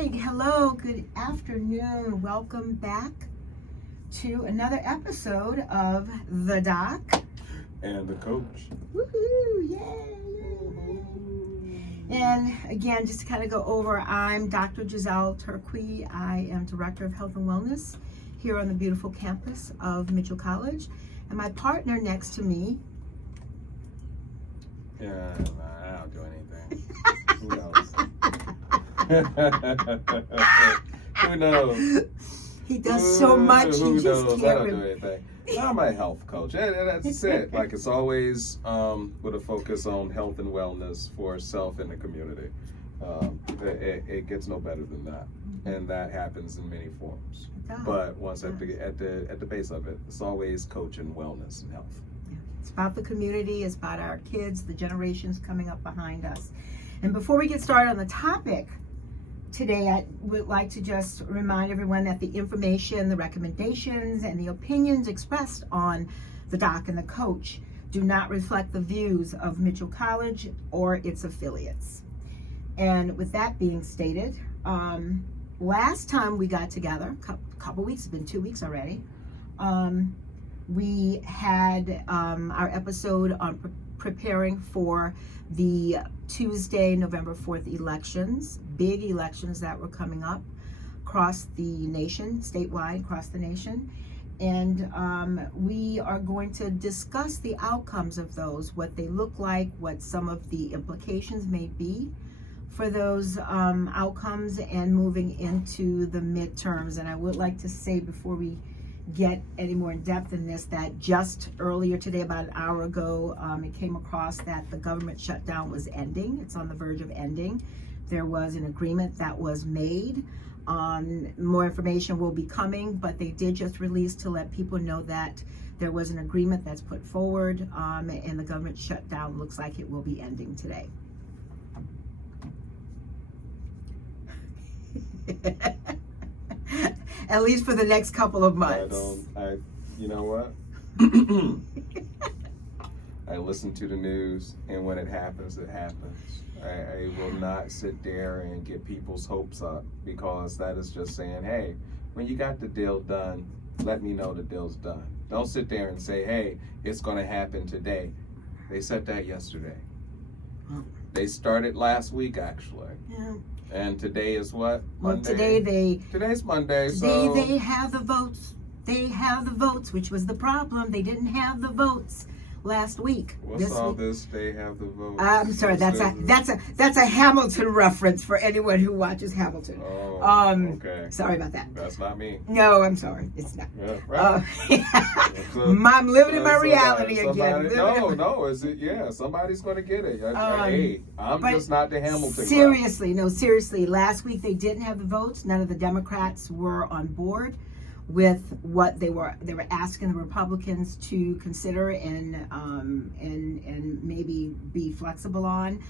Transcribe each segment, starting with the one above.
right, hello, good afternoon. Welcome back to another episode of The Doc and the Coach. Woohoo! Yay! And again, just to kind of go over, I'm Dr. Giselle Turqui. I am Director of Health and Wellness here on the beautiful campus of Mitchell College. And my partner next to me. Yeah, I don't do anything. Who knows? Who knows? He does so much. Who he just knows? can't I don't do anything. I'm a health coach. And that's it. Like, it's always with a focus on health and wellness for self and the community. It gets no better than that, and that happens in many forms. But once at the base of it, it's always coaching wellness and health. It's about the community. It's about our kids, the generations coming up behind us. And before we get started on the topic today, I would like to just remind everyone that the information, the recommendations, and the opinions expressed on the Doc and the Coach do not reflect the views of Mitchell College or its affiliates. And with that being stated, last time we got together, a couple weeks, it's been 2 weeks already, we had our episode on preparing for the Tuesday, November 4th elections, big elections that were coming up across the nation, statewide, across the nation. And we are going to discuss the outcomes of those, what they look like, what some of the implications may be for those outcomes, and moving into the midterms. And I would like to say, before we get any more in depth in this, that just earlier today, about an hour ago, it came across that the government shutdown was ending. It's on the verge of ending. There was an agreement that was made. More information will be coming, but they did just release to let people know that there was an agreement that's put forward, and the government shutdown looks like it will be ending today. At least for the next couple of months. You know what? I listen to the news, and when it happens, it happens. I will not sit there and get people's hopes up, because that is just saying, hey, when you got the deal done, let me know the deal's done. Don't sit there and say, hey, it's going to happen today. They said that yesterday. They started last week, actually. Yeah. And today is what? Monday? Well, today's Monday, so they have the votes. They have the votes, which was the problem. They didn't have the votes last week. What's all this? They have the votes. I'm sorry. That's a Hamilton reference for anyone who watches Hamilton. Oh, okay. Sorry about that. That's not me. No, I'm sorry. It's not. Yeah, right. I'm living in my reality again. No. Is it? Yeah, somebody's going to get it. Hey, I'm just not the Hamilton. Seriously. Last week they didn't have the votes. None of the Democrats were on board with what they were asking the Republicans to consider and maybe be flexible on.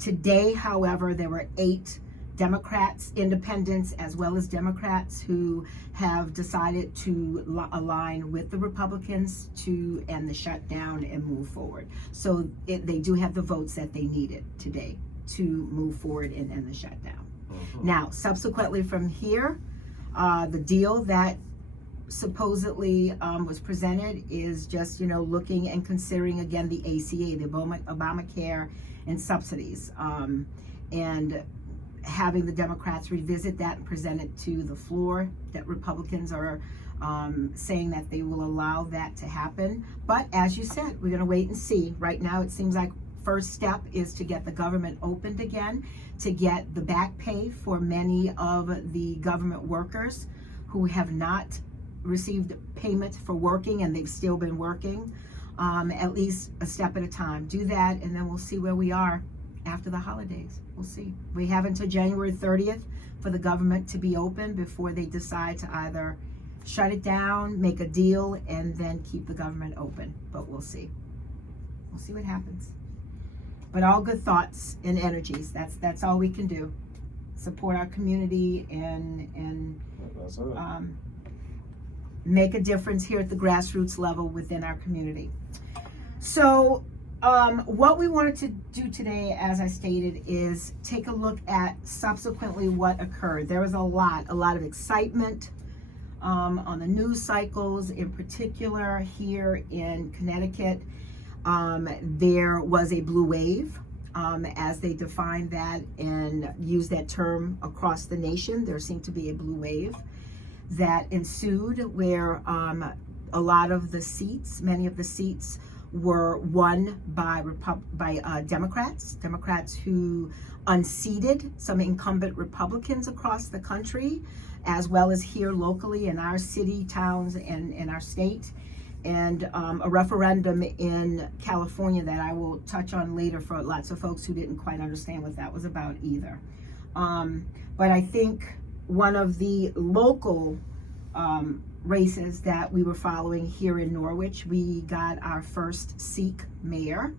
Today, however, there were 8 Democrats, independents, as well as Democrats, who have decided to align with the Republicans to end the shutdown and move forward. So they do have the votes that they needed today to move forward and end the shutdown. Mm-hmm. Now, subsequently from here, the deal that supposedly was presented is just, looking and considering again the ACA, the Obamacare and subsidies, and having the Democrats revisit that and present it to the floor. That Republicans are saying that they will allow that to happen. But as you said, we're going to wait and see. Right now, it seems like first step is to get the government opened again, to get the back pay for many of the government workers who have not received payment for working, and they've still been working, at least a step at a time. Do that, and then we'll see where we are after the holidays. We'll see. We have until January 30th for the government to be open before they decide to either shut it down, make a deal, and then keep the government open. But we'll see. We'll see what happens. But all good thoughts and energies. That's all we can do. Support our community and make a difference here at the grassroots level within our community. So What we wanted to do today, as I stated, is take a look at subsequently what occurred. There was a lot of excitement on the news cycles, in particular here in Connecticut. There was a blue wave, as they defined that and used that term across the nation. There seemed to be a blue wave that ensued where a lot of the seats, many of the seats, were won by Democrats who unseated some incumbent Republicans across the country, as well as here locally in our city, towns, and in our state. And a referendum in California that I will touch on later for lots of folks who didn't quite understand what that was about either. But I think one of the local races that we were following here in Norwich, we got our first Sikh mayor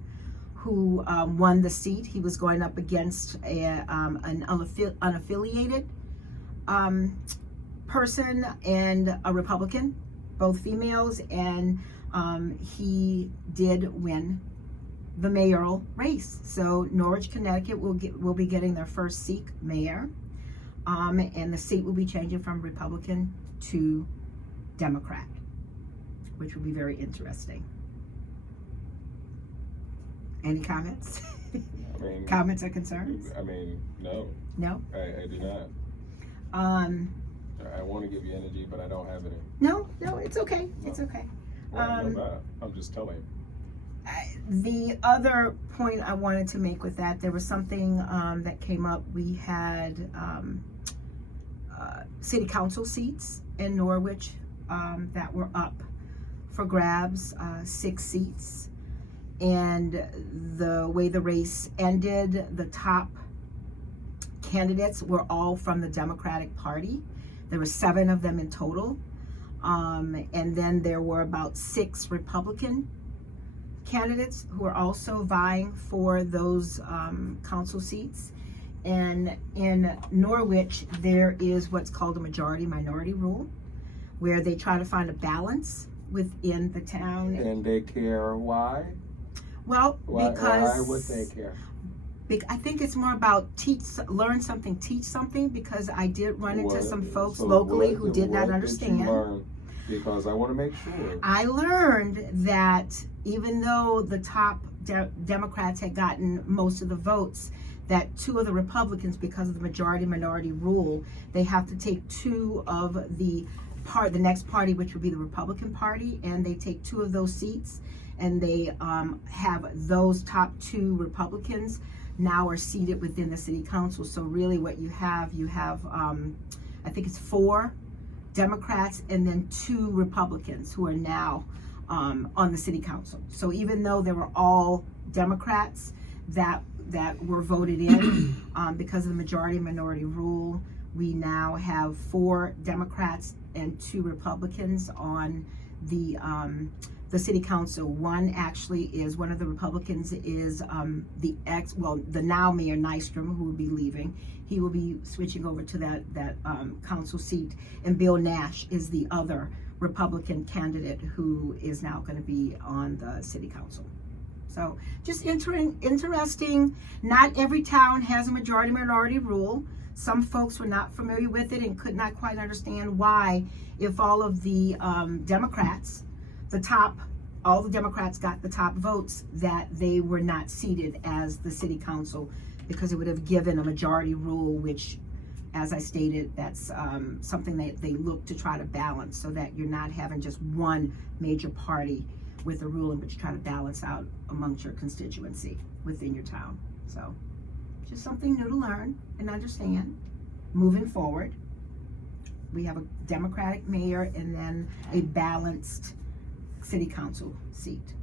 who won the seat. He was going up against an unaffiliated person and a Republican, both females, and he did win the mayoral race. So Norwich, Connecticut will be getting their first Sikh mayor, and the seat will be changing from Republican to Democrat, which will be very interesting. Any comments? I mean, comments or concerns? I mean, no. No? I do not. I want to give you energy, but I don't have any. No, it's okay. No. It's okay. Well, I know that. I'm just telling you. The other point I wanted to make with that, there was something that came up. We had city council seats in Norwich that were up for grabs, 6 seats. And the way the race ended, the top candidates were all from the Democratic Party. There were 7 of them in total. And then there were about 6 Republican candidates who are also vying for those council seats. And in Norwich, there is what's called a majority-minority rule, where they try to find a balance within the town. And they care why? Well, because... Why would they care? I think it's more about learn something, teach something, because I did run into some folks locally who did not understand. Did you learn? Because I want to make sure. I learned that even though the top Democrats had gotten most of the votes, that 2 of the Republicans, because of the majority-minority rule, they have to take 2 of the next party, which would be the Republican Party, and they take 2 of those seats, and they have those top 2 Republicans now are seated within the city council. So really what you have I think it's 4 Democrats and then 2 Republicans who are now on the city council. So even though they were all Democrats that were voted in because of the majority-minority rule, we now have 4 Democrats and 2 Republicans on the city council. One of the Republicans is the now Mayor Nystrom, who will be leaving. He will be switching over to that council seat, and Bill Nash is the other Republican candidate who is now going to be on the city council. So just interesting. Not every town has a majority-minority rule. Some folks were not familiar with it and could not quite understand why, if all of the Democrats, all the Democrats got the top votes, that they were not seated as the city council, because it would have given a majority rule, which, as I stated, that's something that they look to try to balance, so that you're not having just one major party with a rule in which you try to balance out amongst your constituency within your town. So just something new to learn and understand moving forward. We have a Democratic mayor and then a balanced city council seats.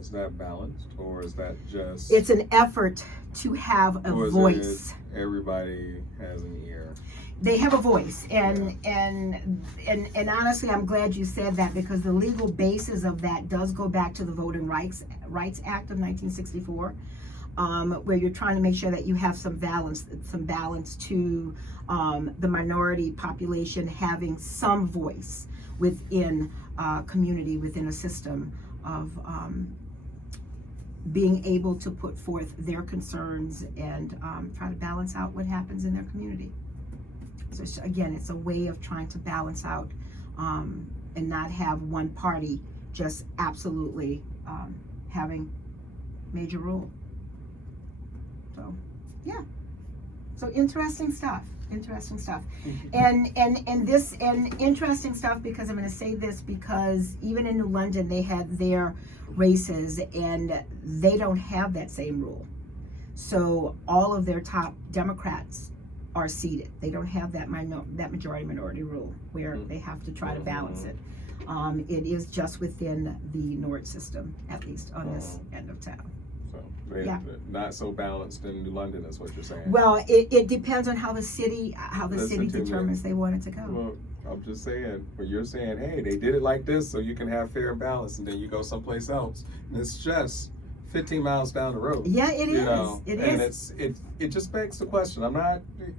Is that balanced, or is that just... It's an effort to have a voice. Everybody has an ear. They have a voice, and honestly, I'm glad you said that, because the legal basis of that does go back to the Voting Rights Act of 1964, where you're trying to make sure that you have some balance to the minority population having some voice within a community, within a system of being able to put forth their concerns and try to balance out what happens in their community. So again, it's a way of trying to balance out and not have one party just absolutely having major rule. So yeah, so interesting stuff. And interesting stuff, because I'm going to say this, because even in New London they had their races and they don't have that same rule. So all of their top Democrats are seated. They don't have that majority minority rule where they have to try to balance it. It is just within the North system, at least on this end of town. So they're not so balanced in New London, is what you're saying. Well, it depends on how the city determines they want it to go. Well, I'm just saying, when you're saying, hey, they did it like this so you can have fair and balance, and then you go someplace else, and it's just 15 miles down the road. Yeah, it is. It is. And it just begs the question.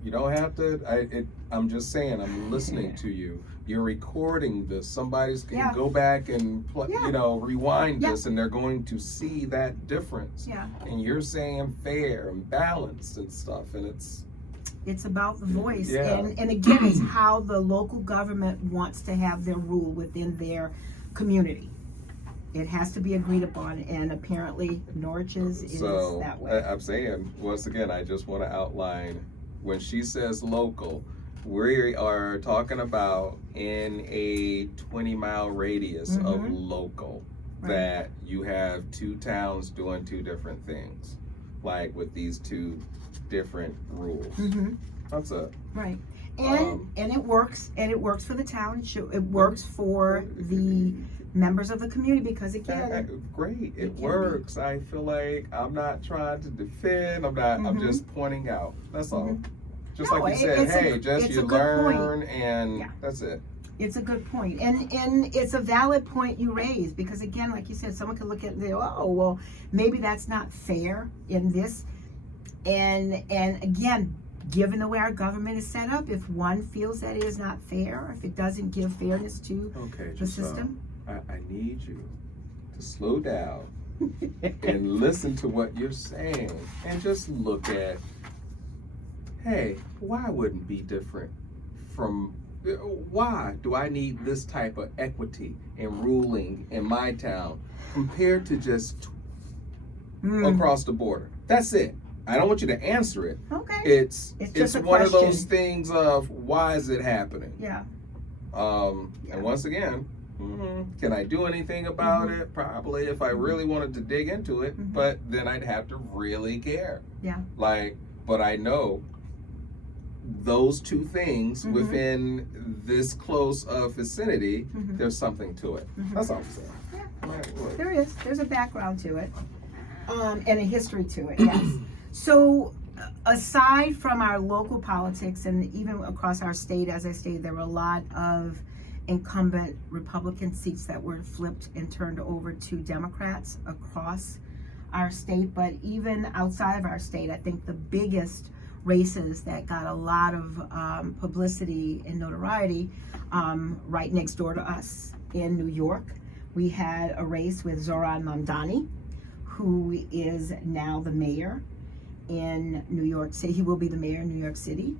You don't have to, I'm just saying, I'm listening to you. You're recording this. Somebody's can go back and rewind this, and they're going to see that difference. Yeah. And you're saying fair and balanced and stuff, and it's about the voice. Yeah. And again, it's how the local government wants to have their rule within their community. It has to be agreed upon, and apparently Norwich's is that way. I'm saying, once again, I just want to outline, when she says local, we are talking about in a 20-mile radius of local, that you have two towns doing two different things, like with these two different rules. That's it. Right. And it works. And it works for the town. It works for the members of the community, because again, great, it works. I feel like I'm not trying to defend. I'm just pointing out. That's all. Just like you said, hey, you learn, and that's it. It's a good point. And it's a valid point you raise, because again, like you said, someone could look at it and say, oh, well, maybe that's not fair in this. And again, given the way our government is set up, if one feels that it is not fair, if it doesn't give fairness to the system. I need you to slow down and listen to what you're saying, and just look at, hey, why wouldn't it be different why do I need this type of equity and ruling in my town compared to just across the border? That's it. I don't want you to answer it. Okay. It's just a one question. of those things of, why is it happening? Yeah. And once again, can I do anything about it? Probably, if I really wanted to dig into it, but then I'd have to really care. Yeah. But I know those two things within this close vicinity, there's something to it. That's all I'm saying. Yeah. There is. There's a background to it, and a history to it. Yes. So, aside from our local politics, and even across our state, as I stated, there were a lot of incumbent Republican seats that were flipped and turned over to Democrats across our state. But even outside of our state, I think the biggest races that got a lot of publicity and notoriety right next door to us in New York, we had a race with Zoran Mamdani, who is now the mayor in New York City. He will be the mayor in New York City.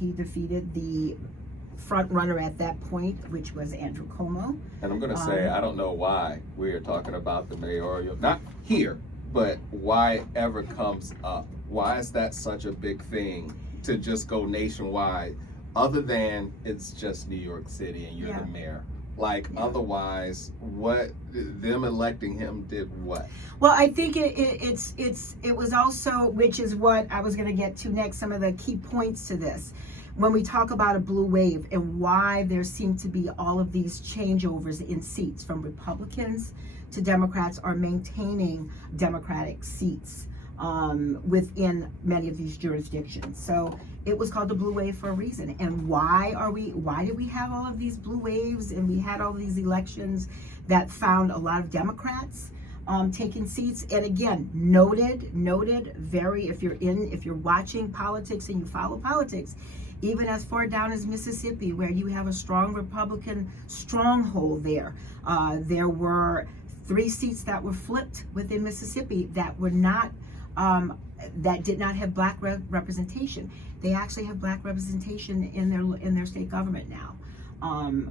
He defeated the front runner at that point, which was Andrew Cuomo. And I'm going to say, I don't know why we are talking about the mayoral, not here, but why it ever comes up. Why is that such a big thing to just go nationwide, other than it's just New York City and you're the mayor? Otherwise, what them electing him did what? Well, I think it was also, which is what I was going to get to next, some of the key points to this. When we talk about a blue wave and why there seem to be all of these changeovers in seats from Republicans to Democrats, are maintaining Democratic seats within many of these jurisdictions. So it was called the blue wave for a reason. And why did we have all of these blue waves, and we had all of these elections that found a lot of Democrats taking seats? And again, noted very, if you're watching politics and you follow politics, even as far down as Mississippi, where you have a strong Republican stronghold there, there were 3 seats that were flipped within Mississippi that were not, that did not have black representation. They actually have black representation in their state government now.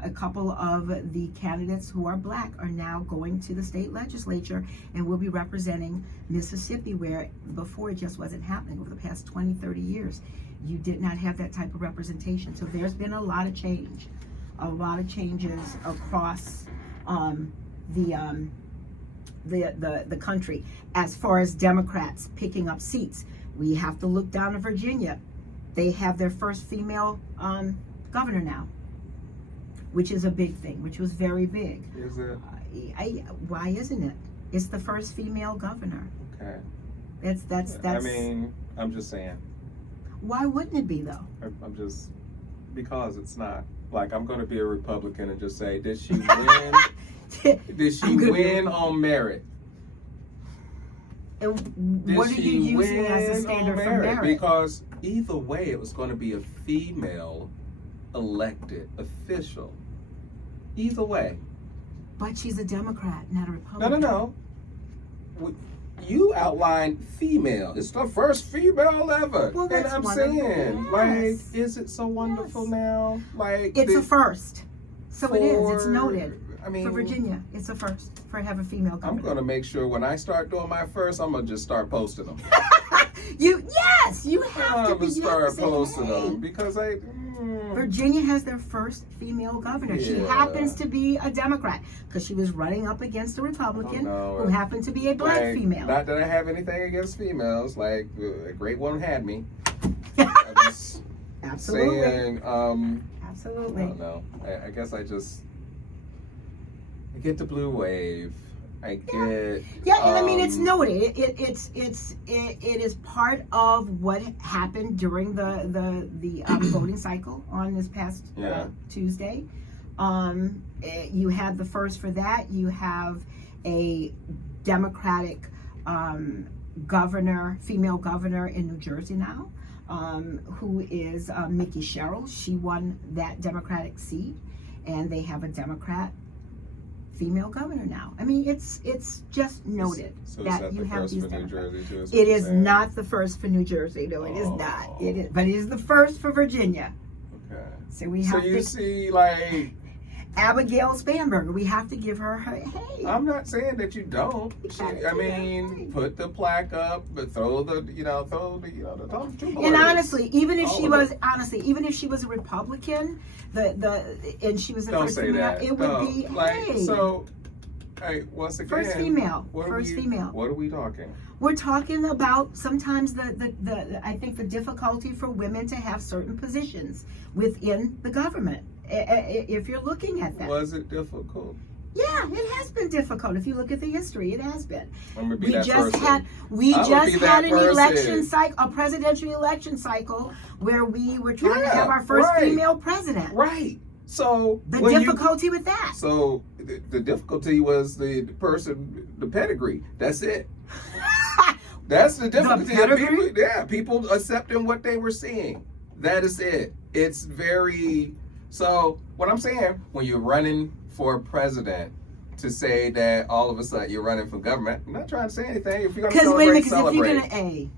A couple of the candidates who are black are now going to the state legislature and will be representing Mississippi, where before it just wasn't happening. Over the past 20, 30 years, you did not have that type of representation. So there's been a lot of change, a lot of changes across the country. As far as Democrats picking up seats, we have to look down to Virginia. They have their first female governor now, which is a big thing, which was very big. Is it? Why isn't it? It's the first female governor. Okay. That's. I mean, I'm just saying. Why wouldn't it be though? I'm just, because it's not. Like, I'm going to be a Republican and just say, did she win? Did she win on merit? And what are you using as a standard for merit? Because either way, it was going to be a female elected official. Either way. But she's a Democrat, not a Republican. No. You outlined female. It's the first female ever. Well, and that's I'm wonderful. saying, Yes. like, is it so wonderful Yes. now? Like, It's a first. So it is. It's noted. I mean, For Virginia, it's a first for have a female governor. I'm gonna make sure when I start doing my first, I'm gonna just start posting them. You have to. I'm You gonna have to start say, posting hey, them because Virginia has their first female governor. She Yeah. happens to be a Democrat because she was running up against a Republican Oh, no. who happened to be a black like, female. Not that I have anything against females. Like, a great one had me. I'm just Absolutely. saying, I Absolutely. don't know. I guess I get the blue wave. I get. Yeah, and I mean it's noted. It is part of what happened during the voting cycle on this past Tuesday. You had the first for that. You have a Democratic governor, female governor in New Jersey now, who is Mickey Sherrill. She won that Democratic seat, and they have a Democrat female governor now. I mean, it's just noted So that is that you the have first these for New Democrats. Jersey too? It is not the first for New Jersey. No, it is not. It is, but it is the first for Virginia. Okay. So we So have you to. see, like, Abigail Spanberger. We have to give her hey. I'm not saying that you don't. I mean, put the plaque up, but throw the two And honestly, even if All she of was it. even if she was a Republican, and she was the Don't first say female, that. it would be like, hey. so. Hey, once again, First female. What First female. What are we talking? We're talking about sometimes the I think the difficulty for women to have certain positions within the government. If you're looking at that, Was it difficult? yeah, it has been difficult. If you look at the history, it has been. I'm gonna be We that just person. had I would be that an person. election cycle, a presidential election cycle, where we were trying to have our first right. female president. Right. So The when difficulty with that. So the difficulty was the person, the pedigree. That's it. That's the difficulty. pedigree? People accepting what they were seeing. That is it. It's very. So what I'm saying, when you're running for president, to say that all of a sudden you're running for government, I'm not trying to say anything. If you're gonna celebrate, celebrate.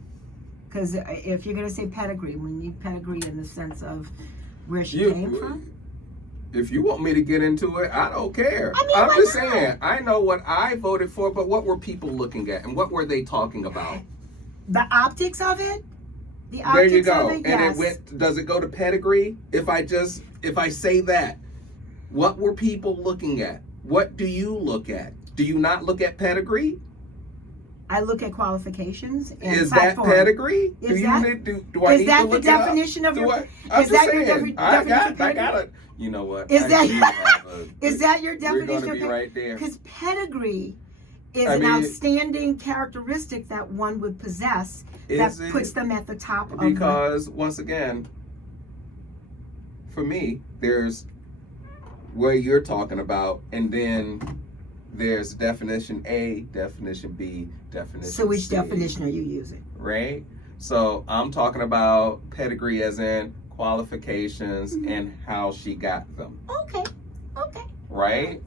Because if you're gonna say pedigree, we need pedigree in the sense of where she came from. If you want me to get into it, I don't care. I mean, I'm why just not? saying, I know what I voted for, but what were people looking at and what were they talking about? The optics of it. The optics There you go. of it, And yes. does it go to pedigree? If I say that, what were people looking at? What do you look at? Do you not look at pedigree? I look at qualifications. And Is that platform. Is Is that the definition of your? I'm Is just that your saying, definition I of got pedigree? it. You know what? Is that is that your We're definition gonna of be right there. Because pedigree is I an mean, outstanding characteristic that one would possess that puts them at the top of Because once again, for me, there's where you're talking about, and then there's definition A, definition B, definition So which C, definition are you using? right? So I'm talking about pedigree as in qualifications and how she got them, Okay. right?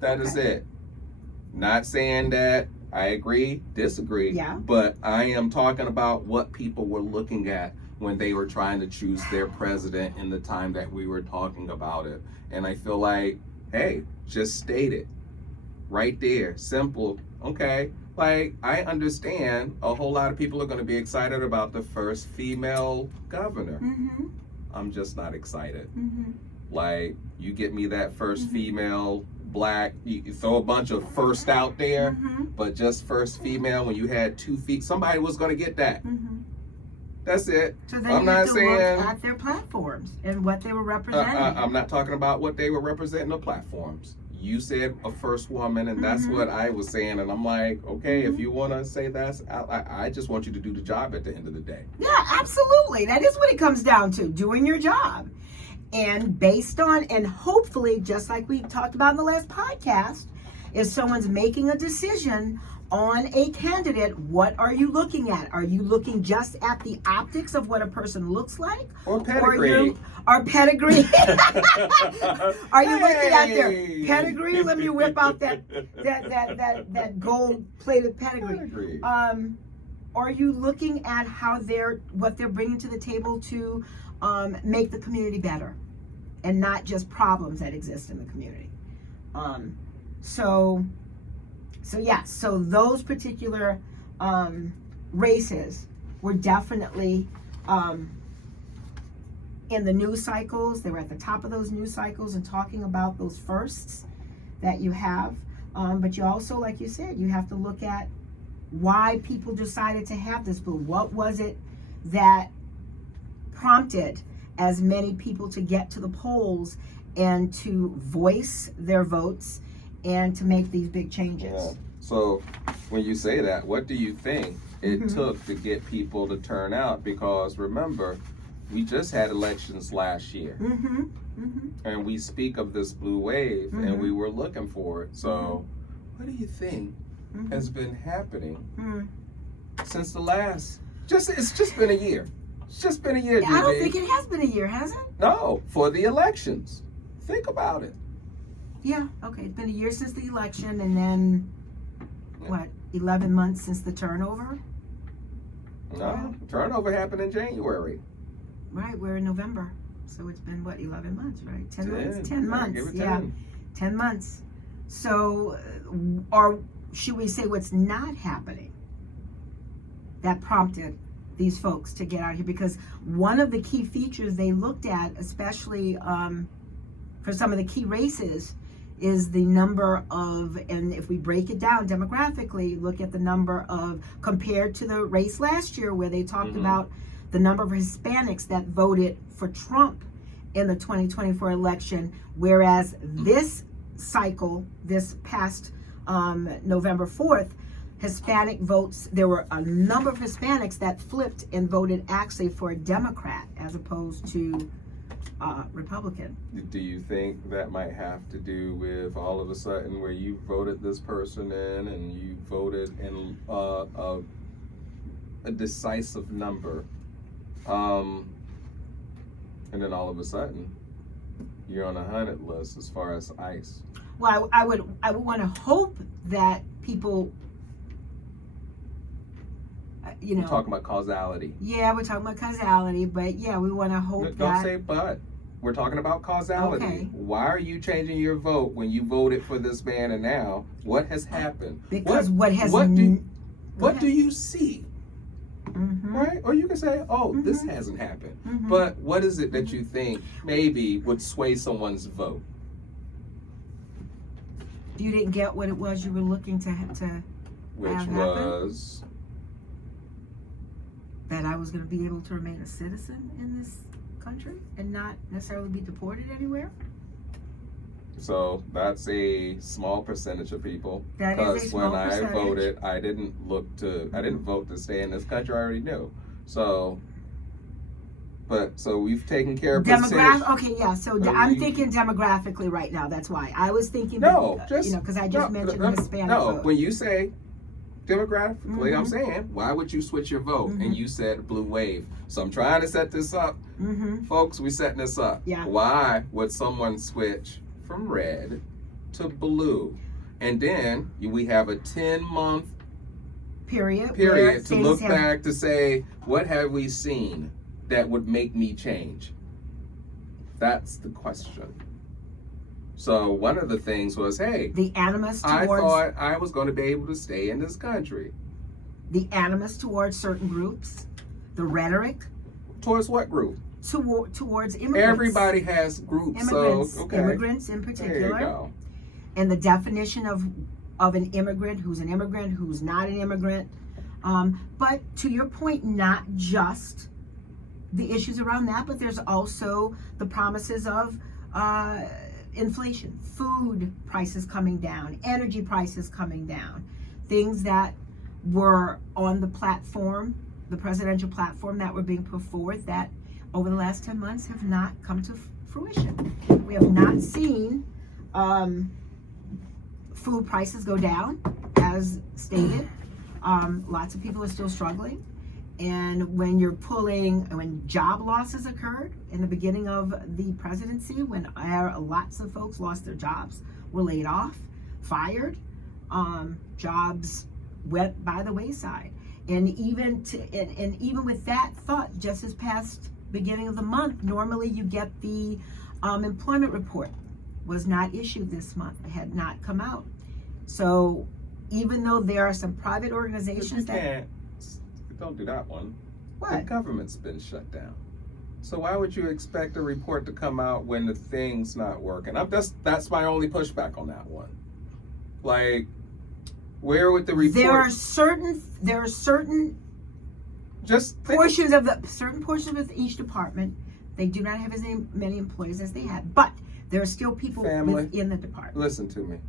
That is it. Not saying that I agree, disagree, Yeah. but I am talking about what people were looking at when they were trying to choose their president in the time that we were talking about it. And I feel like, hey, just state it right there, simple. Okay, like I understand a whole lot of people are going to be excited about the first female governor. Mm-hmm. I'm just not excited. Mm-hmm. Like, you get me that first female black, you throw a bunch of first out there, but just first female when you had 2 feet, somebody was going to get that. Mm-hmm. That's it. So then I'm you not have to saying look at their platforms and what they were representing. I'm not talking about what they were representing the platforms. You said a first woman, and that's what I was saying. And I'm like, okay, if you want to say that's, I just want you to do the job at the end of the day. Yeah, absolutely. That is what it comes down to, doing your job. And based on, and hopefully, just like we talked about in the last podcast, if someone's making a decision on a candidate, what are you looking at? Are you looking just at the optics of what a person looks like? Or pedigree. Or pedigree. Are you looking at their pedigree? Let me whip out that gold-plated pedigree. Are you looking at how what they're bringing to the table to make the community better, and not just problems that exist in the community? So those particular races were definitely in the news cycles. They were at the top of those news cycles and talking about those firsts that you have. But you also, like you said, you have to look at why people decided to have this bill. What was it that prompted as many people to get to the polls and to voice their votes and to make these big changes? Yeah. So when you say that, what do you think it took to get people to turn out? Because remember, we just had elections last year. And we speak of this blue wave, and we were looking for it. So what do you think has been happening since the last, it's just been a year. It's just been a year, I don't think it has been a year, has it? No, for the elections. Think about it. Yeah, okay. It's been a year since the election, and then, 11 months since the turnover? No, turnover happened in January. Right, we're in November. So it's been, 11 months, right? 10 months? 10 Yeah, months, give it yeah. 10. 10 months. So, or should we say what's not happening that prompted these folks to get out here? Because one of the key features they looked at, especially for some of the key races, is the number of, and if we break it down demographically, look at the number of, compared to the race last year where they talked about the number of Hispanics that voted for Trump in the 2024 election, whereas this cycle, this past November 4th, Hispanic votes, there were a number of Hispanics that flipped and voted actually for a Democrat as opposed to Republican. Do you think that might have to do with all of a sudden where you voted this person in and you voted in a decisive number, and then all of a sudden you're on a 100 list as far as ICE? Well, I would want to hope that people, We're talking about causality. Yeah, we're talking about causality, but yeah, we want to hope Don't say but. We're talking about causality. Okay. Why are you changing your vote when you voted for this man, and now what has happened? Because what do you see? Right? Or you can say, oh, this hasn't happened. But what is it that you think maybe would sway someone's vote? You didn't get what it was you were looking to Which have was happen? That I was going to be able to remain a citizen in this country and not necessarily be deported anywhere. So that's a small percentage of people. That is a Because small when I percentage. voted, I didn't vote to stay in this country. I already knew. So we've taken care of percentage. Okay, yeah. So I'm thinking demographically right now. That's why I was thinking. Because I just mentioned the Hispanic vote. When you say demographically, I'm saying, why would you switch your vote? And you said blue wave. So I'm trying to set this up. Folks, we're setting this up. Yeah. Why would someone switch from red to blue? And then we have a 10-month period where to look things back to say, what have we seen that would make me change? That's the question. So one of the things was, hey, the animus towards, I thought I was going to be able to stay in this country. The animus towards certain groups, the rhetoric. Towards what group? Towards immigrants. Everybody has groups. Immigrants, so, okay. Immigrants in particular. There you go. And the definition of an immigrant, who's not an immigrant. But to your point, not just the issues around that, but there's also the promises of inflation, food prices coming down, energy prices coming down, things that were on the platform, the presidential platform, that were being put forth that over the last 10 months have not come to fruition. We have not seen food prices go down as stated. Lots of people are still struggling. And when job losses occurred in the beginning of the presidency, when lots of folks lost their jobs, were laid off, fired, jobs went by the wayside. And even with that thought, just this past beginning of the month, normally you get the employment report. Was not issued this month. It had not come out. So even though there are some private organizations that don't do that one. What? The government's been shut down. So why would you expect a report to come out when the thing's not working? That's my only pushback on that one. Like, where would the report? There are certain portions of each department. They do not have as many employees as they had, but there are still people within the department. Listen to me.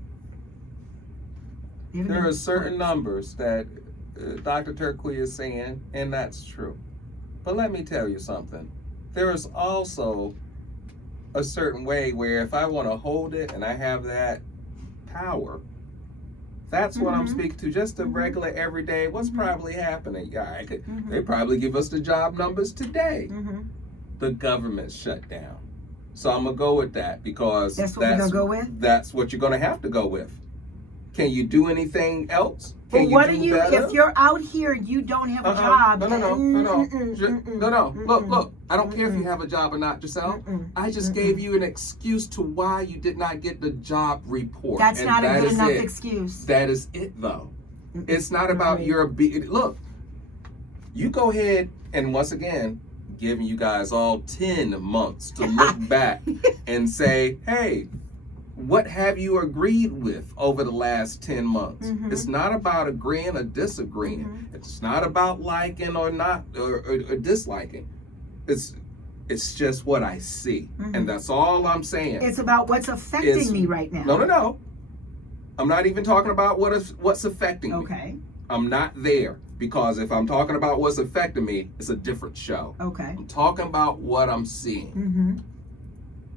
There are certain numbers that Dr. Turquoise is saying, and that's true. But let me tell you something. There is also a certain way where if I want to hold it and I have that power, that's what I'm speaking to. Just the regular everyday, what's probably happening? Yeah, they probably give us the job numbers today. The government shut down. So I'm going to go with that because that's what we're going to go with? That's what you're going to have to go with. Can you do anything else? But what if you're out here and you don't have a job? No. Look, I don't care if you have a job or not, Giselle. I just gave you an excuse to why you did not get the job report. That's not a good enough excuse. That is it, though. It's not about look, you go ahead and once again, giving you guys all 10 months to look back and say, hey, what have you agreed with over the last 10 months? It's not about agreeing or disagreeing. It's not about liking or not or disliking. It's just what I see. And that's all I'm saying. It's about what's affecting me right now. No. I'm not even talking about what's affecting me. Okay. I'm not there. Because if I'm talking about what's affecting me, it's a different show. Okay. I'm talking about what I'm seeing.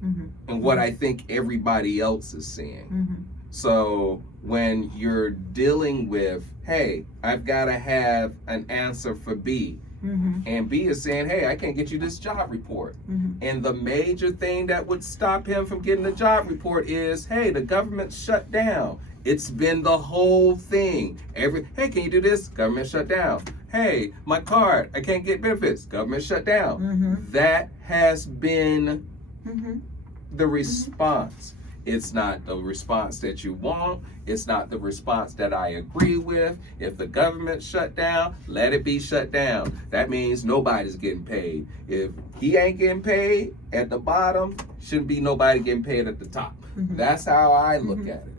And what I think everybody else is seeing. So when you're dealing with, hey, I've got to have an answer for B. And B is saying, hey, I can't get you this job report. And the major thing that would stop him from getting the job report is, hey, the government shut down. It's been the whole thing. Hey, can you do this? Government shut down. Hey, my card, I can't get benefits. Government shut down. That has been the response. It's not the response that you want. It's not the response that I agree with. If the government shut down, let it be shut down. That means nobody's getting paid. If he ain't getting paid at the bottom, shouldn't be nobody getting paid at the top. That's how I look at it.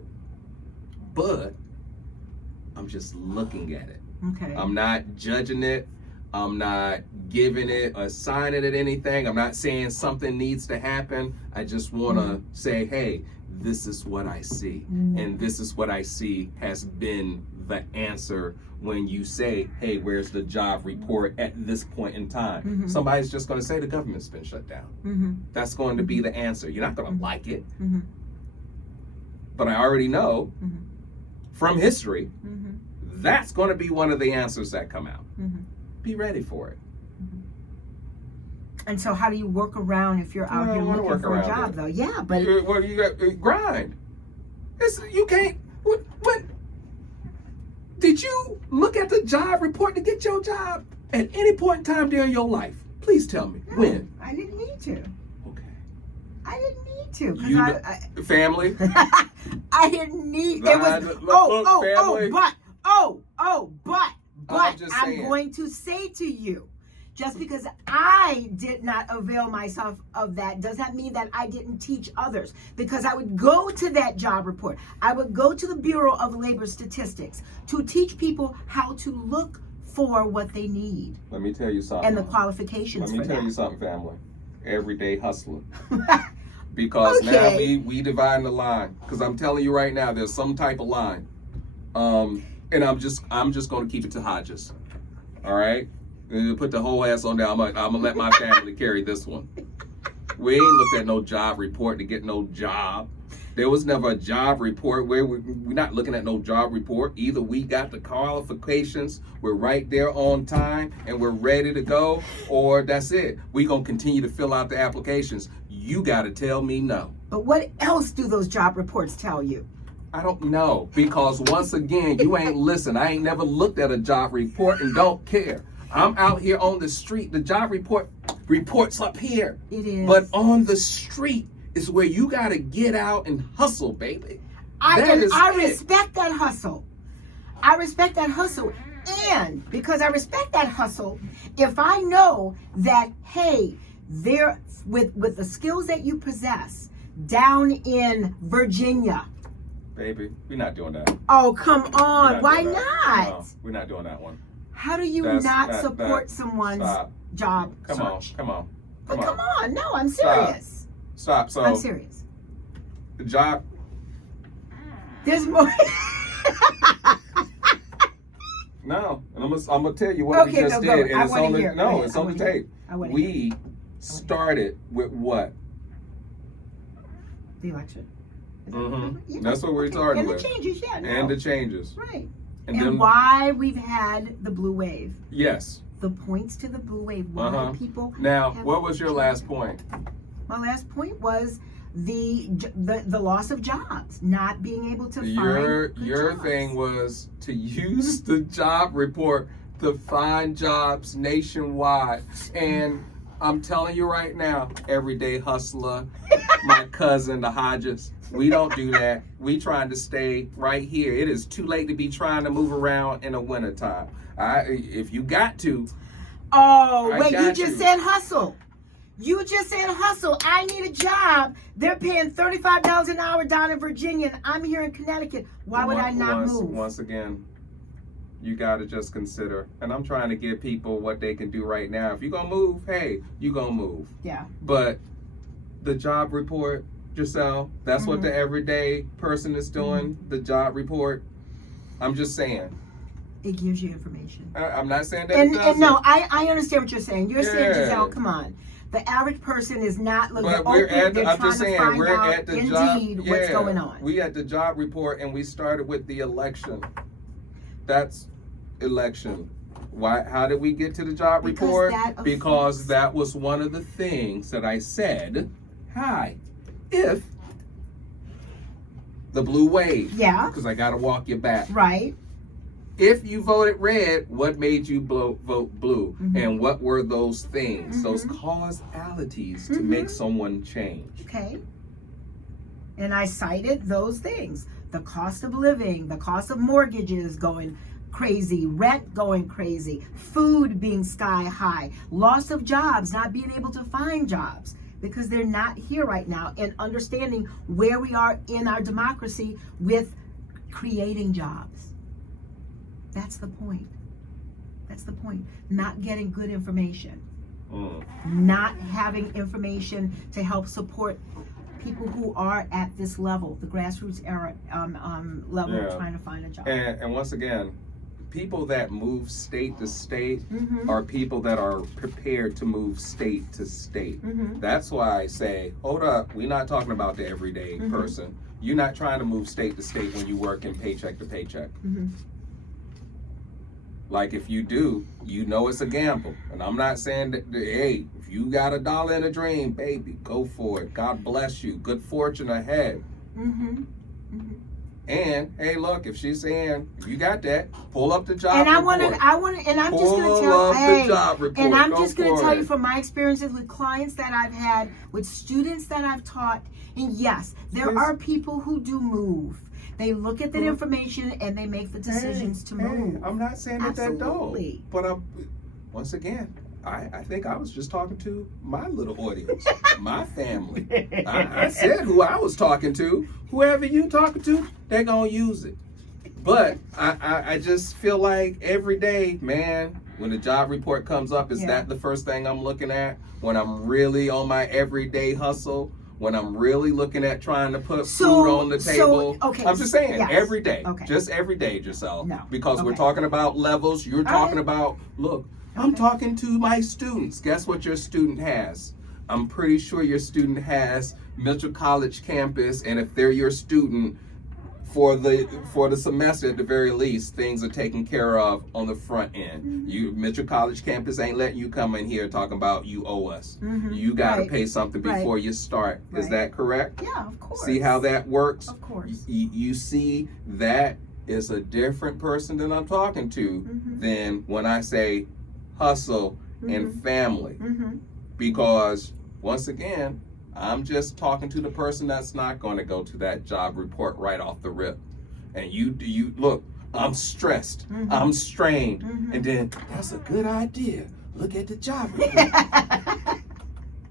But I'm just looking at it. Okay. I'm not judging it. I'm not giving it, assigning it anything. I'm not saying something needs to happen. I just want to say, hey, this is what I see. And this is what I see has been the answer when you say, hey, where's the job report at this point in time? Somebody's just going to say the government's been shut down. That's going to be the answer. You're not going to like it. But I already know from history, that's going to be one of the answers that come out. Be ready for it. And so how do you work around if you're out here looking for a job, though? Yeah, but... Well, you got grind. You can't... Did you look at the job report to get your job at any point in time during your life? Please tell me. No, When? I didn't need to. Okay. I didn't need to. 'Cause Family? I didn't need. Nah, It was. look, But. I'm just I'm saying. going to say to you, just because I did not avail myself of that does not mean that I didn't teach others. Because I would go to that job report. I would go to the Bureau of Labor Statistics to teach people how to look for what they need Let me tell you something. and the qualifications Let me for tell that. you something, family. Everyday hustler. Because now Okay. we divide the line. Because I'm telling you right now, there's some type of line. And I'm just gonna keep it to Hodges. All right? And put the whole ass on there. I'm gonna let my family carry this one. We ain't looked at no job report to get no job. There was never a job report where we're not looking at no job report. Either we got the qualifications, we're right there on time, and we're ready to go, or that's it. We gonna continue to fill out the applications. You gotta tell me no. But what else do those job reports tell you? I don't know, because once again, you ain't listen. I ain't never looked at a job report and don't care. I'm out here on the street. The job reports up here. It is. But on the street is where you gotta get out and hustle, baby. I it. respect that hustle. I respect that hustle. And because I respect that hustle, if I know that, hey, there with the skills that you possess down in Virginia. Baby, we're not doing that. Oh, come on. We're Why doing that. not? No, we're not doing that one. How do you That's- not that- support that- someone's Stop. job Come search? on. Come on. But Come come on. on. No, I'm Stop. serious. Stop. So I'm serious. the job. There's more. No, and I'm gonna tell you what we Okay, just go. did, and I it's wanna on the hear it. Go no, ahead. it's I on the wanna hear tape. I wanna hear We started with what? The election. Is that Mhm. right? Yeah. That's what we're Okay. starting And with. the changes, yeah. No. And the changes. Right. And And then why we've had the blue wave. yes. The points to the blue wave. Why Uh-huh. people. Now, have what was your changed. last point? My last point was the loss of jobs, not being able to find Your jobs. thing was to use the job report to find jobs nationwide. And I'm telling you right now, everyday hustler, my cousin, the Hodges, we don't do that. We trying to stay right here. It is too late to be trying to move around in the wintertime. If you got to, Oh, I wait, you got just you. said hustle. You just said hustle. I need a job. They're paying $35 an hour down in Virginia, and I'm here in Connecticut. Why would I not move? Once again, you got to just consider. And I'm trying to give people what they can do right now. If you're going to move, hey, you're going to move. Yeah. But the job report, Giselle, that's what the everyday person is doing, the job report. I'm just saying. It gives you information. I'm not saying that And it doesn't. no, I understand what you're saying. You're saying, Yeah. Giselle, come on. The average person is not looking. But we're at the, They're I'm trying just to saying, find we're out at the job. indeed what's going on. We at the job report and we started with the election. That's election. Why? How did we get to the job Because report? that Because affects- that was one of the things that I said. Hi, if the blue wave. Yeah. Because I got to walk you back. Right. If you voted red, what made you vote blue? Mhm. And what were those things, Mhm. those causalities to Mhm. make someone change? Okay. And I cited those things. The cost of living, the cost of mortgages going crazy, rent going crazy, food being sky high, loss of jobs, not being able to find jobs because they're not here right now, and understanding where we are in our democracy with creating jobs. That's the point. That's the point. Not getting good information. Not having information to help support people who are at this level, the grassroots era level, Yeah. trying to find a job. And once again, people that move state to state Mhm. are people that are prepared to move state to state. Mhm. That's why I say, hold up, we're not talking about the everyday Mhm. person. You're not trying to move state to state when you work in paycheck to paycheck. Mhm. Like if you do, you know it's a gamble. And I'm not saying that, hey, if you got $1 in a dream, baby, go for it. God bless you. Good fortune ahead. Mhm. Mhm. And hey, look, if she's saying you got that, pull up the job And report. and I'm just Pull going to tell up the job report. and I'm Go just going to for tell it. you from my experiences with clients that I've had, with students that I've taught, and yes, there are people who do move. They look at that information and they make the decisions to move. I'm not saying that Absolutely. that don't, but once again, I think I was just talking to my little audience, my family. I said who I was talking to. Whoever you talking to, they're gonna use it. But I just feel like every day, man, when the job report comes up, is that the first thing I'm looking at? When I'm really on my everyday hustle, when I'm really looking at trying to put food on the table. Okay, I'm just saying, every day. Okay. Just every day, Giselle. No. Because we're Okay. talking about levels. You're talking about, look, I'm talking to my students. Guess what your student has? I'm pretty sure your student has Mitchell College campus, and if they're your student, for the semester at the very least, things are taken care of on the front end. Mitchell College campus ain't letting you come in here talking about you owe us. You got to pay something before you start. Is that correct? Yeah, of course. See how that works? Of course. You see that is a different person that I'm talking to than when I say hustle and family. Because once again, I'm just talking to the person that's not going to go to that job report right off the rip. And you look, I'm stressed, I'm strained, and then that's a good idea. Look at the job report.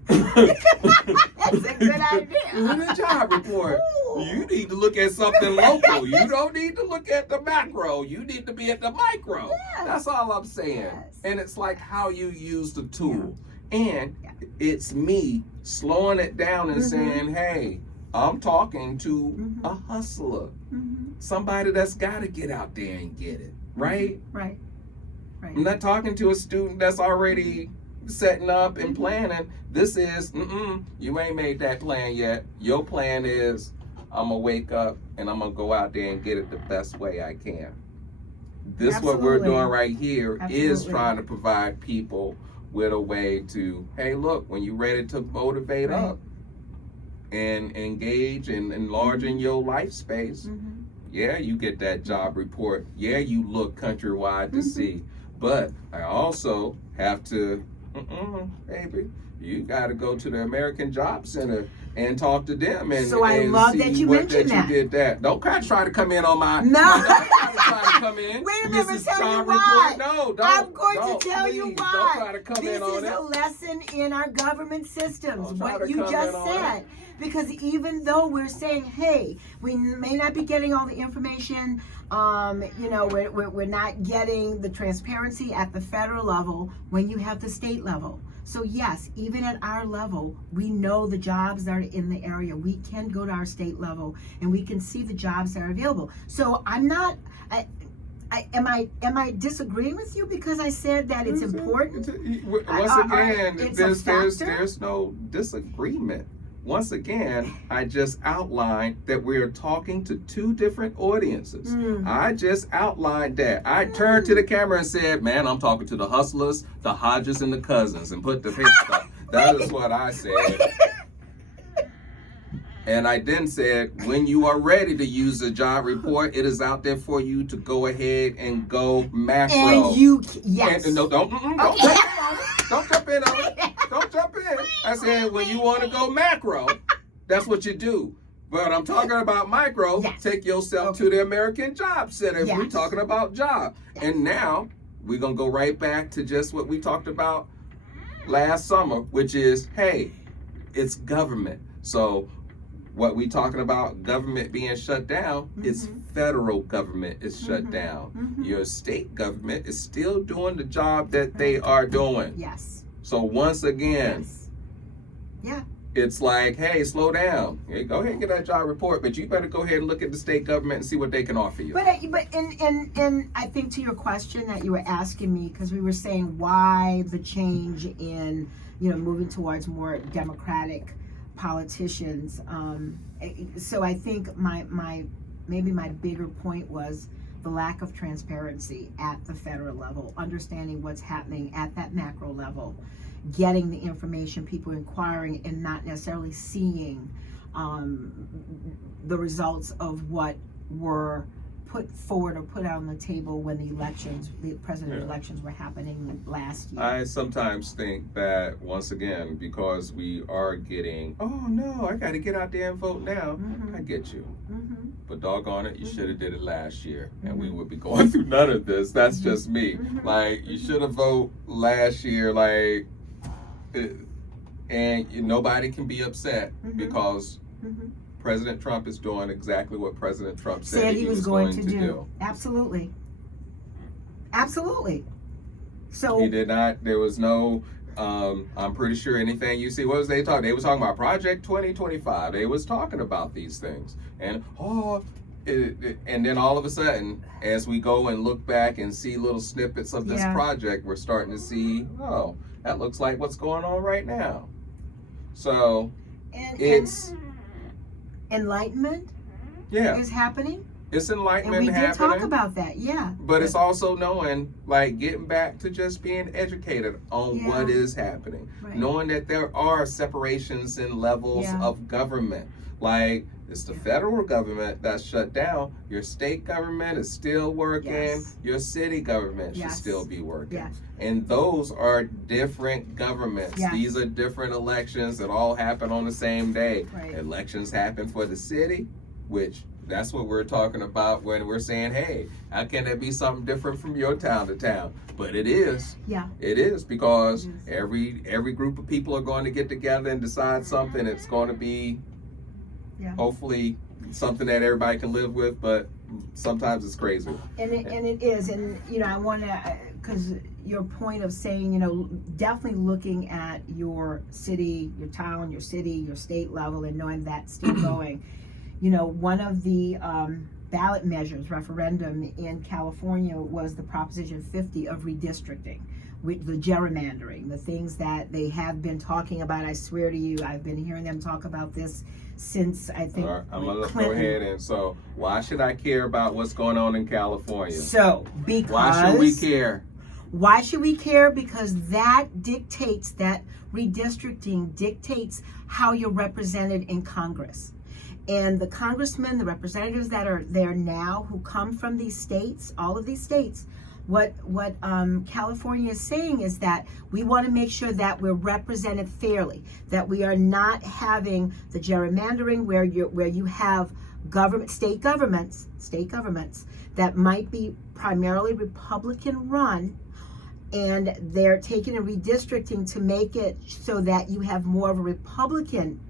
That's a good idea. Look at the job report. You need to look at something local. You don't need to look at the macro. You need to be at the micro. That's all I'm saying. Yes. And it's like how you use the tool. And it's me slowing it down and saying, hey, I'm talking to a hustler. Somebody that's got to get out there and get it. Right? Right. I'm not talking to a student that's already setting up and planning. This is, you ain't made that plan yet. Your plan is, I'm going to wake up and I'm going to go out there and get it the best way I can. This what we're doing right here is trying to provide people with a way to, hey, look, when you're ready to motivate up and engage and enlarge in your life space, yeah, you get that job report. Yeah, you look countrywide to see. But I also have to, baby, you got to go to the American Job Center and talk to them. And so I and love see that you what mentioned that. You did that. Don't try to come in on my. No. Don't try to come in. Wait a minute, I'm Mrs. tell you Job why. Report. No, don't. I'm going don't, to tell you please, why. Don't try to come this in on is it. a lesson in our government systems, Don't try what to you come just in on said. Because even though we're saying, hey, we may not be getting all the information, we're not getting the transparency at the federal level when you have the state level. So yes, even at our level, we know the jobs that are in the area. We can go to our state level and we can see the jobs that are available. So I'm not, am I disagreeing with you because I said that it's important? Once again, it's a factor? there's no disagreement. Once again, I just outlined that we're talking to two different audiences. I just outlined that. I turned to the camera and said, man, I'm talking to the hustlers, the Hodges, and the cousins, and put the picture up. That is what I said. And I then said, when you are ready to use the job report, it is out there for you to go ahead and go macro. And you, yes. And don't jump in on it. Don't jump in on it. Don't jump in. I said, when you want to go macro, that's what you do. But I'm talking about micro. Yes. Take yourself to the American Job Center. Yes. We're talking about job. Yes. And now we're going to go right back to just what we talked about last summer, which is, hey, it's government. So what we talking about government being shut down, it's federal government is shut down. Your state government is still doing the job that they are doing. Yes. So once again, Yeah. it's like, hey, slow down. Hey, go ahead and get that job report, but you better go ahead and look at the state government and see what they can offer you. But and I think to your question that you were asking me, because we were saying why the change in moving towards more democratic politicians. So I think my bigger point was the lack of transparency at the federal level, understanding what's happening at that macro level, getting the information, people inquiring and not necessarily seeing the results of what were put forward or put out on the table when the president elections were happening last year. I sometimes think that, once again, because we are getting, oh no, I got to get out there and vote now. I get you. But doggone it, you should have did it last year, and we would be going through none of this. That's just me. Like, you should have voted last year, and nobody can be upset because President Trump is doing exactly what President Trump said he was going to do. Absolutely. Absolutely. So he did not. There was no. I'm pretty sure anything you see. What was they talking? They was talking about Project 2025. They was talking about these things, and and then all of a sudden, as we go and look back and see little snippets of this project, we're starting to see, oh, that looks like what's going on right now. So it's enlightenment. Is happening. It's enlightenment and we did happening. talk about that, But it's also knowing, like, getting back to just being educated on what is happening. Knowing that there are separations in levels of government. Like, it's the federal government that's shut down. Your state government is still working. Your city government should still be working. And those are different governments. These are different elections that all happen on the same day. Elections happen for the city, which that's what we're talking about when we're saying, hey, how can there be something different from your town to town? But it is. It is, because every group of people are going to get together and decide something. It's going to be hopefully something that everybody can live with, but sometimes it's crazy. And it is. And, I want to, because your point of saying, definitely looking at your city, your town, your city, your state level, and knowing that's still going. One of the ballot measures, referendum in California, was the Proposition 50 of redistricting, with the gerrymandering, the things that they have been talking about. I swear to you, I've been hearing them talk about this since, I think, All right, I'm going to Clinton. go ahead and so why should I care about what's going on in California? So, because... Why should we care? Why should we care? Because that redistricting dictates how you're represented in Congress. And the congressmen, the representatives that are there now who come from these states, all of these states, what California is saying is that we want to make sure that we're represented fairly, that we are not having the gerrymandering where you have state governments that might be primarily Republican run, and they're taking a redistricting to make it so that you have more of a Republican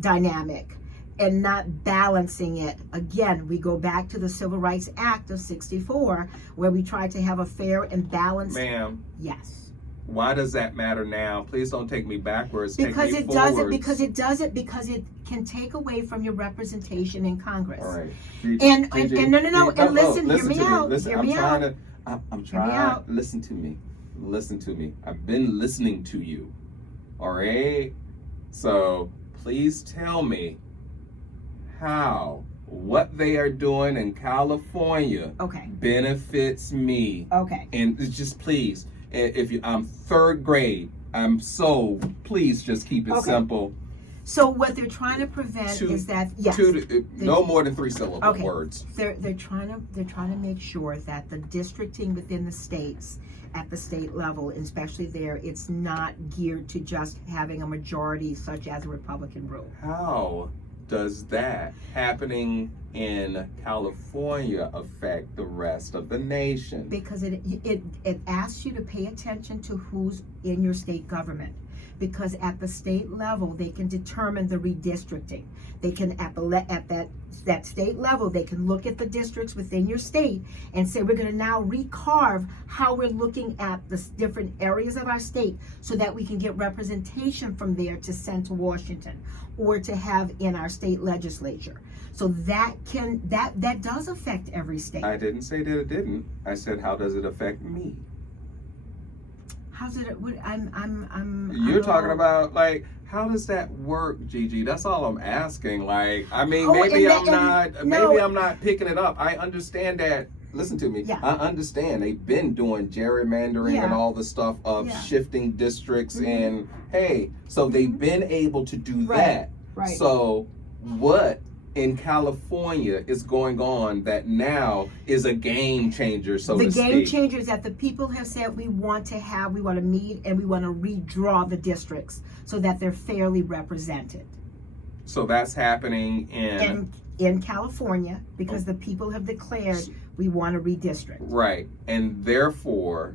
dynamic and not balancing it. Again, we go back to the Civil Rights Act of '64, where we tried to have a fair and balanced. Ma'am. Yes. Why does that matter now? Please don't take me backwards. Because take me it does it. forwards. Because it can take away from your representation in Congress. All right. And no. And listen, hear me out. Listen, Hear me out. I'm trying. Listen to me. Listen to me. I've been listening to you. All right. So please tell me how what they are doing in California benefits me. And just please, I'm third grade. Please just keep it simple. So what they're trying to prevent is that no more than 3 syllable words. They're trying to make sure that the districting within the states at the state level, and especially there, it's not geared to just having a majority such as a Republican rule. How does that happening in California affect the rest of the nation? Because it asks you to pay attention to who's in your state government. Because at the state level, they can determine the redistricting. They can, at that state level, they can look at the districts within your state and say, we're going to now recarve how we're looking at the different areas of our state so that we can get representation from there to send to Washington or to have in our state legislature. So that does affect every state. I didn't say that it didn't. I said, how does it affect me? How's it? You're talking about, like, how does that work, Gigi? That's all I'm asking. Like, I mean, maybe I'm not picking it up. I understand that. Listen to me. I understand they've been doing gerrymandering and all the stuff of shifting districts, and hey, so they've been able to do that. So what in California is going on that now is a game changer, so The to game speak? changer is that the people have said we want to meet and we want to redraw the districts so that they're fairly represented. So that's happening In California, because the people have declared we want to redistrict. right, and therefore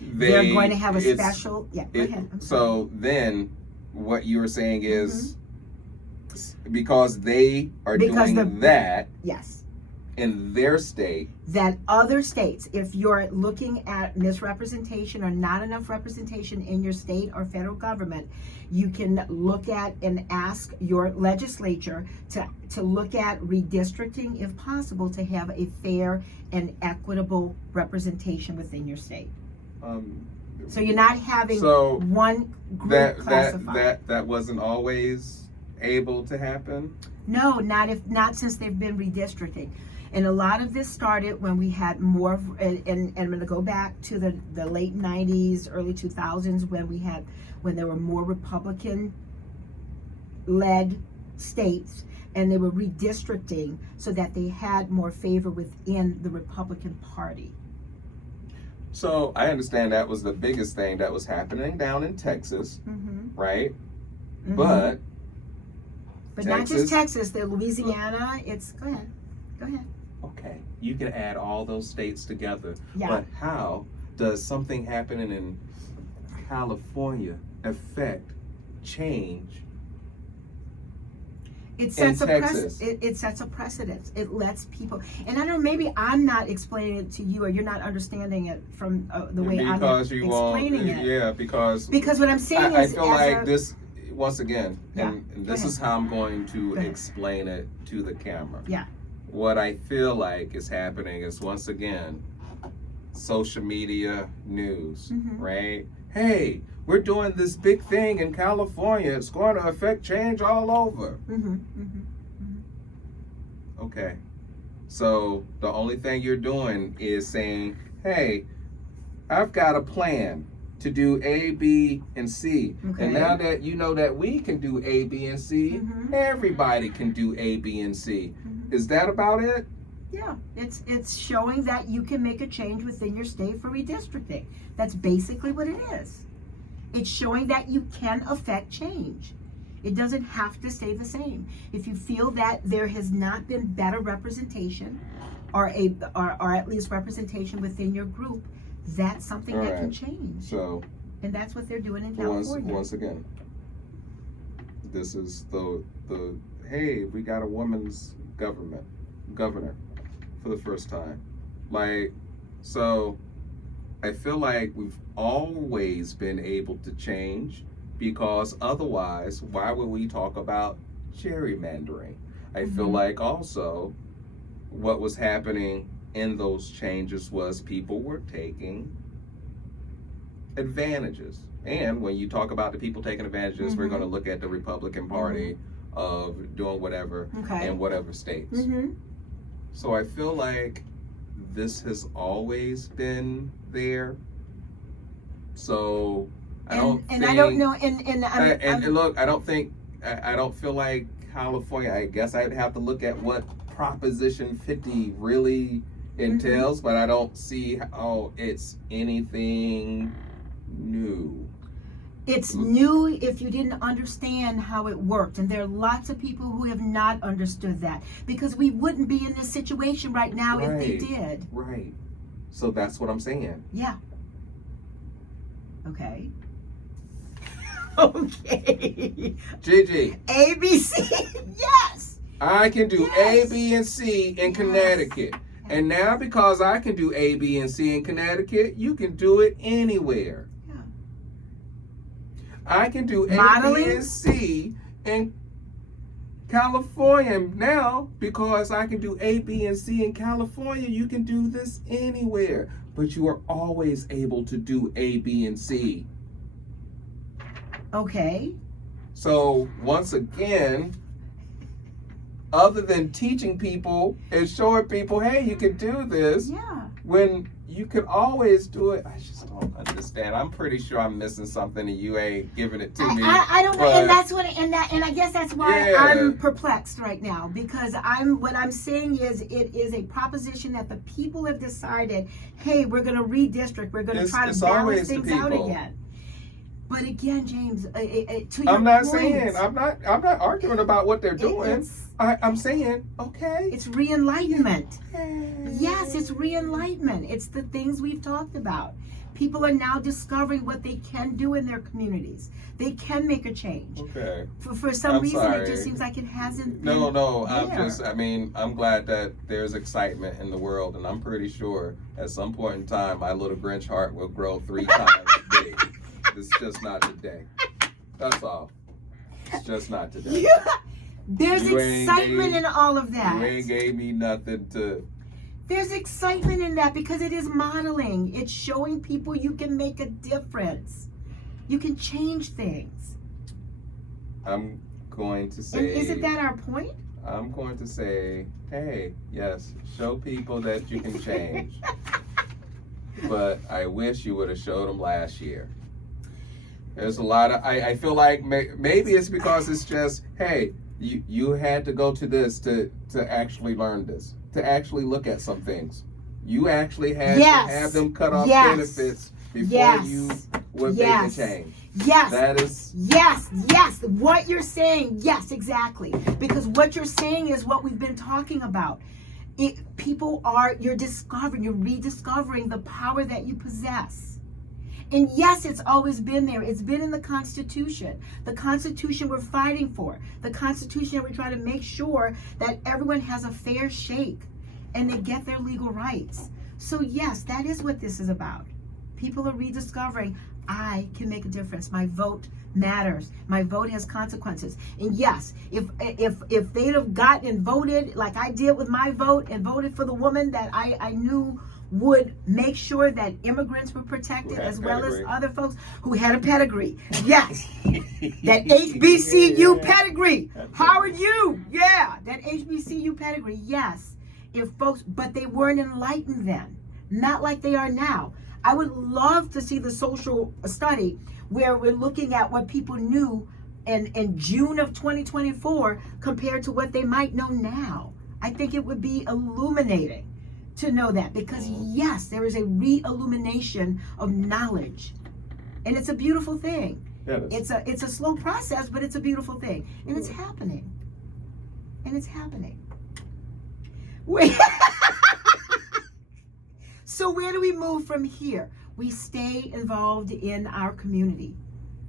They're going to have a special. Yeah, go ahead. I'm sorry. So then, what you were saying is, because they are doing that Yes. in their state, That other states, if you're looking at misrepresentation or not enough representation in your state or federal government, you can look at and ask your legislature to look at redistricting, if possible, to have a fair and equitable representation within your state. So you're not having one group classified. that wasn't always able to happen. No, not since they've been redistricting. And a lot of this started when we had more, and I'm going to go back to the late 90s, early 2000s, when there were more Republican-led states, and they were redistricting so that they had more favor within the Republican Party. So I understand that was the biggest thing that was happening down in Texas, right? But not just Texas, the Louisiana, go ahead. Okay, you can add all those states together. Yeah. But how does something happening in California affect change It sets in Texas? It sets a precedent. It lets people, and I know maybe I'm not explaining it to you, or you're not understanding it from the way I'm explaining it. Yeah, because what I'm saying I is, feel like this, once again, and this is how I'm going to ahead. explain it to the camera. Yeah. What I feel like is happening is, once again, social media news, right? Hey, we're doing this big thing in California. It's going to affect change all over. Okay. So the only thing you're doing is saying, hey, I've got a plan to do A, B, and C. Okay. And now that you know that we can do A, B, and C, everybody can do A, B, and C. Is that about it? Yeah, it's showing that you can make a change within your state for redistricting. That's basically what it is. It's showing that you can affect change. It doesn't have to stay the same. If you feel that there has not been better representation, or at least representation within your group, that's something that can change. So, and that's what they're doing in California. Once again, this is the hey, we got a woman's governor for the first time. So I feel like we've always been able to change, because otherwise, why would we talk about gerrymandering? I feel like also what was happening in those changes was people were taking advantages. And when you talk about the people taking advantages, we're going to look at the Republican Party of doing whatever in whatever states. So I feel like this has always been there. So I don't feel like California, I guess I'd have to look at what Proposition 50 really entails, but I don't see how it's anything new. It's new if you didn't understand how it worked. And there are lots of people who have not understood that, because we wouldn't be in this situation right now if they did. Right. So that's what I'm saying. Yeah. Okay. Okay. Gigi. A, B, C. Yes. I can do A, B, and C in Connecticut. And now, because I can do A, B, and C in Connecticut, you can do it anywhere. I can do A, B, and C in California now. Because I can do A, B, and C in California, you can do this anywhere. But you are always able to do A, B, and C. Okay. So, once again, other than teaching people and showing people, hey, you can do this, when you could always do it. I just don't understand. I'm pretty sure I'm missing something and you ain't giving it to me. I don't know, but- and that's what, and I guess that's why Yeah. I'm perplexed right now, because what I'm saying is it is a proposition that the people have decided, hey, we're going to redistrict, we're going to try to It's balance always the things out people. again. But again, James, to your I'm not point, saying I'm not arguing about what they're doing. I'm saying okay. It's re-enlightenment. Yes, it's re-enlightenment. It's the things we've talked about. People are now discovering what they can do in their communities. They can make a change. Okay. For some I'm reason, sorry. it just seems like it hasn't. No, been there. I'm glad that there's excitement in the world, and I'm pretty sure at some point in time, my little Grinch heart will grow 3 times big. It's just not today. That's all. It's just not today. Yeah. There's You ain't excitement gave- in all of You that. ain't gave me nothing to. There's excitement in that because it is modeling. It's showing people you can make a difference. You can change things. I'm going to And say. isn't that our point? I'm going to say, hey, yes, show people that you can change. But I wish you would have showed them last year. There's a lot of, I feel like maybe it's because it's just, hey, you had to go to this to actually learn this, to actually look at some things. You actually had Yes. to have them cut off Yes. benefits before Yes. you would Yes. make a change. Yes. That is, Yes, what you're saying, yes, exactly. Because what you're saying is what we've been talking about. You're rediscovering the power that you possess. And yes, it's always been there. It's been in the Constitution. The Constitution we're fighting for. The Constitution we're trying to make sure that everyone has a fair shake and they get their legal rights. So yes, that is what this is about. People are rediscovering, I can make a difference. My vote matters. My vote has consequences. And yes, if they'd have gotten and voted like I did with my vote and voted for the woman that I knew would make sure that immigrants were protected as well as other folks who had a pedigree. Yes. That HBCU pedigree. Howard U. Yeah. That HBCU pedigree. Yes. But they weren't enlightened then. Not like they are now. I would love to see the social study where we're looking at what people knew in June of 2024 compared to what they might know now. I think it would be illuminating to know that, because yes, there is a re-illumination of knowledge, and it's a beautiful thing. yeah, It's a slow process, but it's a beautiful thing, and it's happening. And it's happening. So where do we move from here? We stay involved in our community.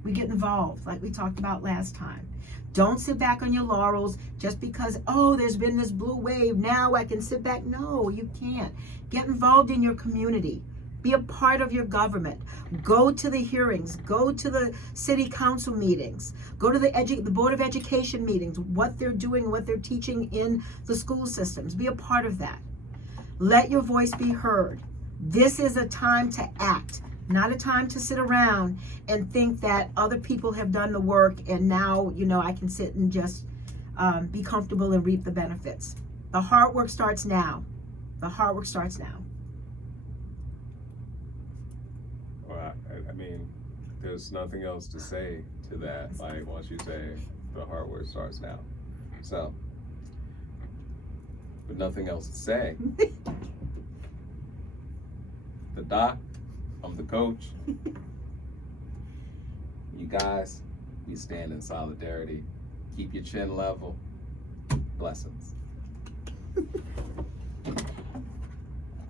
We get involved, like we talked about last time. Don't sit back on your laurels just because, oh, there's been this blue wave, now I can sit back. No, you can't. Get involved in your community. Be a part of your government. Go to the hearings. Go to the city council meetings. Go to the Board of Education meetings, what they're doing, what they're teaching in the school systems. Be a part of that. Let your voice be heard. This is a time to act, not a time to sit around and think that other people have done the work and now, I can sit and just be comfortable and reap the benefits. The hard work starts now. The hard work starts now. well, I mean, there's nothing else to say to that. Like, once you say the hard work starts now. So, with nothing else to say, the doc, I'm the coach. You guys, we stand in solidarity. Keep your chin level. Blessings.